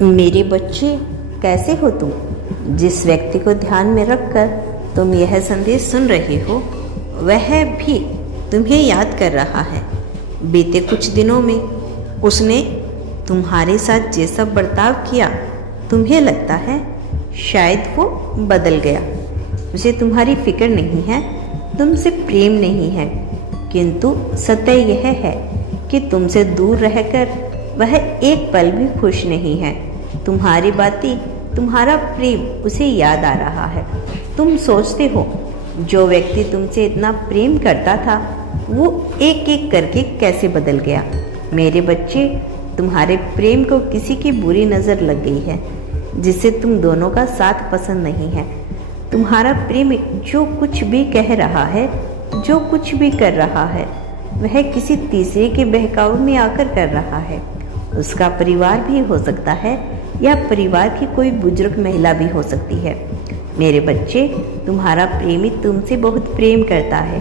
मेरे बच्चे, कैसे हो तुम? जिस व्यक्ति को ध्यान में रखकर तुम यह संदेश सुन रहे हो वह भी तुम्हें याद कर रहा है। बीते कुछ दिनों में उसने तुम्हारे साथ जैसा बर्ताव किया, तुम्हें लगता है शायद वो बदल गया। उसे तुम्हारी फिक्र नहीं है, तुमसे प्रेम नहीं है, किंतु सत्य यह है कि तुमसे दूर रहकर वह एक पल भी खुश नहीं है। तुम्हारी बातें, तुम्हारा प्रेम उसे याद आ रहा है। तुम सोचते हो जो व्यक्ति तुमसे इतना प्रेम करता था वो एक एक करके कैसे बदल गया। मेरे बच्चे, तुम्हारे प्रेम को किसी की बुरी नज़र लग गई है जिसे तुम दोनों का साथ पसंद नहीं है। तुम्हारा प्रेम जो कुछ भी कह रहा है, जो कुछ भी कर रहा है, वह किसी तीसरे के बहकावे में आकर कर रहा है। उसका परिवार भी हो सकता है या परिवार की कोई बुजुर्ग महिला भी हो सकती है। मेरे बच्चे, तुम्हारा प्रेमी तुमसे बहुत प्रेम करता है,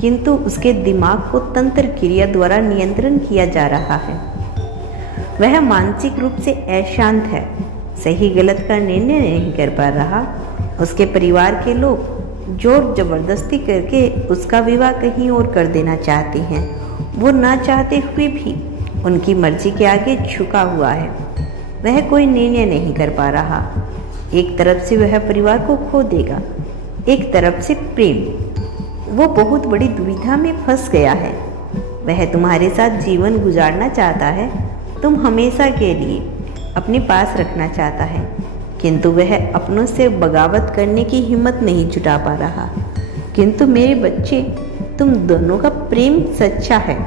किंतु उसके दिमाग को तंत्र क्रिया द्वारा नियंत्रण किया जा रहा है। वह मानसिक रूप से अशांत है, सही गलत का निर्णय नहीं कर पा रहा। उसके परिवार के लोग जोर जबरदस्ती करके उसका विवाह कहीं और कर देना चाहते हैं। वो ना चाहते हुए भी उनकी मर्जी के आगे झुका हुआ है। वह कोई निर्णय नहीं कर पा रहा। एक तरफ से वह परिवार को खो देगा, एक तरफ से प्रेम। वो बहुत बड़ी दुविधा में फंस गया है। वह तुम्हारे साथ जीवन गुजारना चाहता है, तुम हमेशा के लिए अपने पास रखना चाहता है, किंतु वह अपनों से बगावत करने की हिम्मत नहीं जुटा पा रहा। किंतु मेरे बच्चे, तुम दोनों का प्रेम सच्चा है।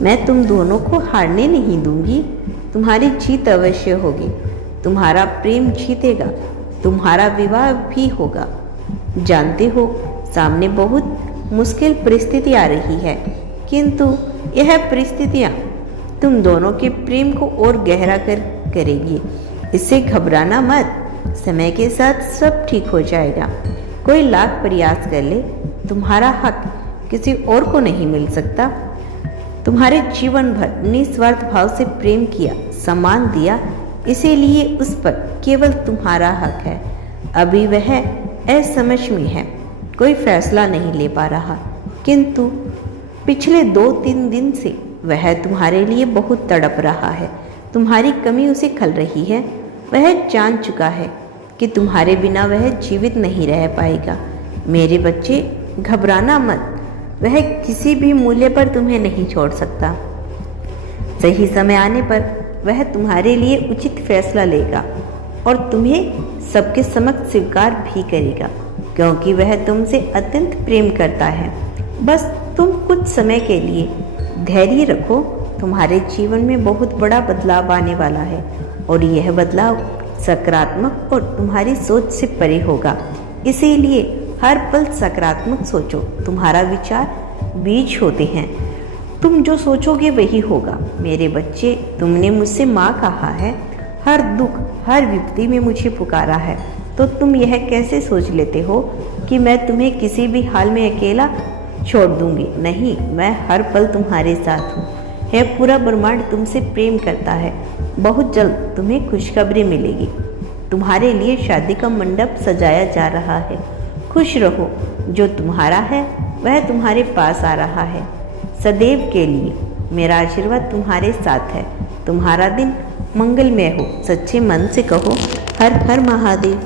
मैं तुम दोनों को हारने नहीं दूंगी। तुम्हारी जीत अवश्य होगी। तुम्हारा प्रेम जीतेगा, तुम्हारा विवाह भी होगा। जानते हो, सामने बहुत मुश्किल परिस्थिति आ रही है, किंतु यह परिस्थितियाँ तुम दोनों के प्रेम को और गहरा करेगी। इससे घबराना मत, समय के साथ सब ठीक हो जाएगा। कोई लाख प्रयास कर ले, तुम्हारा हक किसी और को नहीं मिल सकता। तुम्हारे जीवन भर निस्वार्थ भाव से प्रेम किया, सम्मान दिया, इसीलिए उस पर केवल तुम्हारा हक है। अभी वह असमझ में है, कोई फैसला नहीं ले पा रहा, किंतु पिछले 2-3 दिन से वह तुम्हारे लिए बहुत तड़प रहा है। तुम्हारी कमी उसे खल रही है। वह जान चुका है कि तुम्हारे बिना वह जीवित नहीं रह पाएगा। मेरे बच्चे, घबराना मत, वह किसी भी मूल्य पर तुम्हें नहीं छोड़ सकता। सही समय आने पर वह तुम्हारे लिए उचित फैसला लेगा और तुम्हें सबके समक्ष स्वीकार भी करेगा, क्योंकि वह तुमसे अत्यंत प्रेम करता है। बस तुम कुछ समय के लिए धैर्य रखो। तुम्हारे जीवन में बहुत बड़ा बदलाव आने वाला है और यह बदलाव सकारात्मक और तुम्हारी सोच से परे होगा। इसीलिए हर पल सकारात्मक सोचो। तुम्हारा विचार बीज होते हैं, तुम जो सोचोगे वही होगा। मेरे बच्चे, तुमने मुझसे माँ कहा है, हर दुख हर विपत्ति में मुझे पुकारा है, तो तुम यह कैसे सोच लेते हो कि मैं तुम्हें किसी भी हाल में अकेला छोड़ दूंगी? नहीं, मैं हर पल तुम्हारे साथ हूँ। यह पूरा ब्रह्मांड तुमसे प्रेम करता है। बहुत जल्द तुम्हें खुशखबरी मिलेगी। तुम्हारे लिए शादी का मंडप सजाया जा रहा है। खुश रहो, जो तुम्हारा है वह तुम्हारे पास आ रहा है सदैव के लिए। मेरा आशीर्वाद तुम्हारे साथ है। तुम्हारा दिन मंगलमय हो। सच्चे मन से कहो, हर हर महादेव।